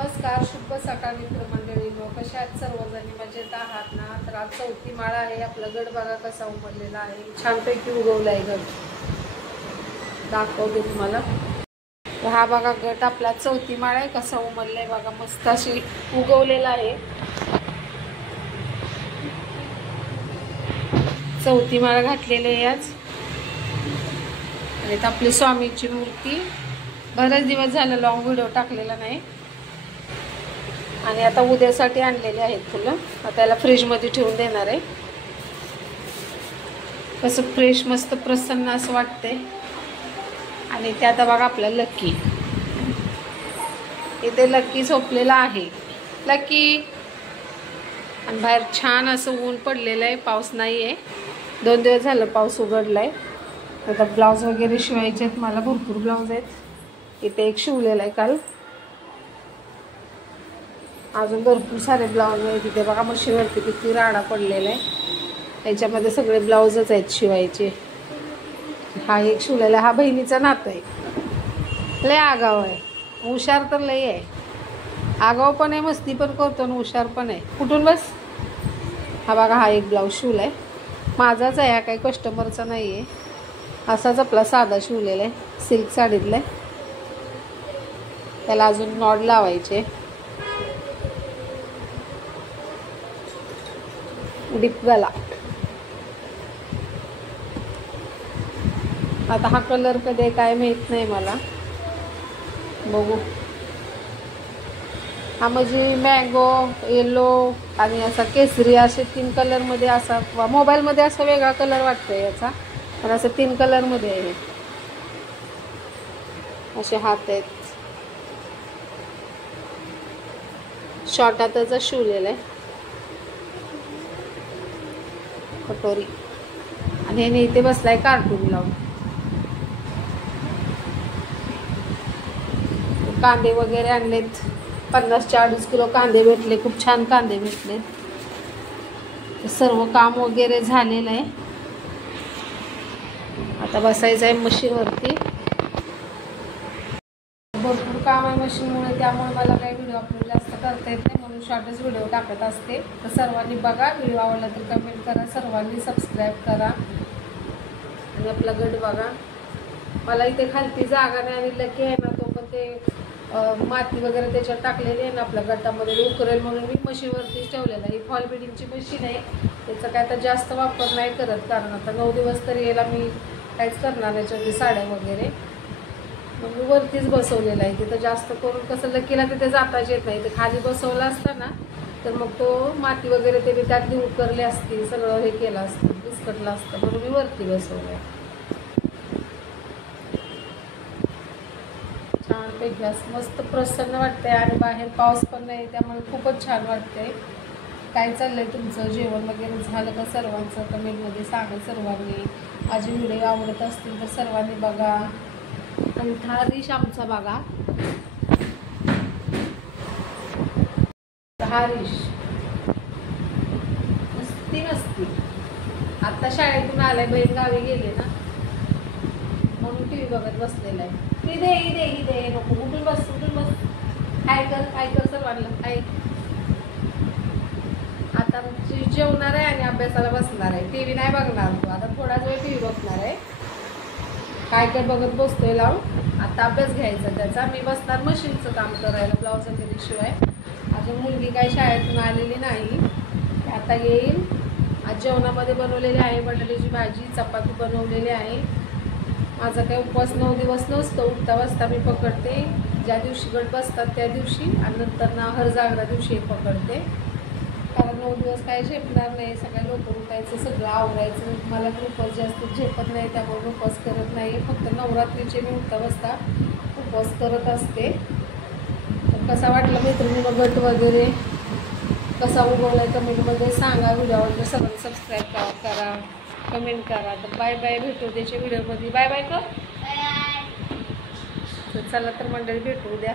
नमस्कार, शुभ सकाळ मित्रमंडळींनो. कशा आहात सर्वजणी? मजेत आहात ना? तर आज चौथी माळा आहे. आपला गड बघा कसा उमरलेला आहे, छानपैकी उगवला आहे गड. दाखवते तुम्हाला. हा बघा गट आपला चौथी माळा आहे, कसा उमरलाय बघा, मस्त अशी उगवलेला आहे. चौथी माळा घातलेली आहे आज. आणि आपली स्वामीची मूर्ती. बरेच दिवस झाले लॉंग व्हिडिओ टाकलेला नाही. आणि आता उद्यासाठी आणलेले आहेत फुलं. आता याला फ्रीजमध्ये ठेवून देणार आहे. कसं फ्रेश मस्त प्रसन्न असं वाटते. आणि ते आता बघा आपला लक्की, इथे लक्की झोपलेला आहे. लक्की. आणि बाहेर छान असं ऊन पडलेलं आहे, पाऊस नाही आहे. 2 दिवस झालं पाऊस उघडला आहे. आता ब्लाऊज वगैरे शिवायचे आहेत मला, भरपूर ब्लाऊज आहेत. इथे एक शिवलेला आहे काल. अजून भरपूर सारे ब्लाऊज आहेत तिथे बघा. मशीनवरती किती राडा पडलेला आहे. त्याच्यामध्ये सगळे ब्लाऊजच आहेत शिवायचे. हा एक शिवलेला, हा बहिणीचा नातं आहे. लय आगाव आहे, हुशार तर लय आहे. आगाव पण आहे, मस्ती पण करतो आणि हुशार पण आहे. कुठून बस. हा बघा, हा एक ब्लाऊज शिवला आहे. माझाच आहे, हा काही कस्टमरचा नाही आहे. असाच आपला साधा शिवलेला आहे, सिल्क साडीतला आहे. त्याला अजून नॉड लावायचे. डीप गला. आता हा कलर कधी काय माहीत नाही मला, बघू. हा म्हणजे मँगो, येलो आणि असा केसरी, असे 3 कलरमध्ये. असा मोबाईलमध्ये असा वेगळा कलर वाटतोय याचा, पण असं 3 कलरमध्ये आहे. असे हात आहेत. शॉर्ट हाताचा शिवलेला आहे, कटोरी. आणि ह्याने इथे बसलाय कार्टून लावून. कांदे वगैरे आणलेत. 50-40 किलो कांदे भेटले. खूप छान कांदे भेटलेत. सर्व काम वगैरे झालेलं आहे. आता बसायचं आहे मशीनवरती. भरपूर काम आहे मशीनमुळे, त्यामुळे मला काही व्हिडिओ अपलोड जास्त करता येत नाही, म्हणून शॉर्टच व्हिडिओ टाकत असते. तर सर्वांनी बघा, व्हिडिओ आवडला तर कमेंट करा, सर्वांनी सबस्क्राईब करा. आणि आपला गड बघा. मला इथे खालती जागा नाही आणि लकी आहे ना, तो पण ते माती वगैरे त्याच्यात टाकलेली आहे ना आपल्या गटामध्ये, उकरेल म्हणून मी मशीनवरतीच ठेवलेलं आहे. ही फॉल बिडिंगची मशीन आहे. त्याचा काय आता जास्त वापर नाही करत, कारण आता 9 दिवस तरी याला मी काहीच करणार याच्यावरती साड्या वगैरे. मग मी वरतीच बसवलेलं आहे. तिथं जास्त करून कसं लकीला तिथे जाताच येत नाही. ते खाली बसवलं असतं ना, तर मग तो माती वगैरे ते मी त्यातली उकरले असते, सगळं हे केलं असतं, बिस्कटलं असतं, म्हणून मी वरती बसवलं आहे. छानपैकी असं मस्त प्रसन्न वाटतंय. आणि बाहेर पाऊस पण नाही, त्यामुळे खूपच छान वाटतंय. काय चाललंय तुमचं? जेवण वगैरे झालं का सर्वांचं? कमेंटमध्ये सांगा सर्वांनी. माझे व्हिडिओ आवडत असतील तर सर्वांनी बघा. आणि हरीश आमचा बघा, हरीश मस्ती. आता शाळेतून आलाय, बहीण गावी गेले ना, म्हणून टीव्ही बघत बसलेला आहे. इथे नको, उठून बस. काय कर सर्वांना. काय आता जेवणार आहे आणि अभ्यासाला बसणार आहे. टीव्ही नाही बघणार तो. आता थोडाच वेळ टीव्ही बघणार आहे. काय बघत बसतोय लावून. आता अभ्यास घ्यायचा त्याचा. मी बसणार मशीनचं काम करायला, ब्लाऊज वगैरे शिवाय. अजून मुलगी काही शाळेतून आलेली नाही, आता येईल. आज जेवणामध्ये बनवलेली आहे बटाट्याची भाजी, चपाती बनवलेली आहे. माझा काही उपवास 9 दिवस नसतो. उठता बसता मी पकडते. ज्या दिवशी गट बसतात त्या दिवशी, आणि नंतर ना हर जागरा दिवशी पकडते. कारण 9 दिवस काही झेपणार नाही. सगळ्या लोक उठायचं, सगळं आवरायचं. मला उपवास जास्त झेपत नाही, त्यामुळे उपवास करत नाही. फक्त नवरात्रीचे मी उठता बसता उपवास करत असते. तर कसा वाटला मैत्रिणीला गट वगैरे, कसा उगवला आहे कमेंटमध्ये सांगा. व्हिडिओ आवडला सर्वांनी सबस्क्राईब करा, कमेंट करा. तर बाय बाय, भेटू त्याच्या व्हिडिओमध्ये. बाय बाय कर. चला तर मंडळी, भेटू उद्या.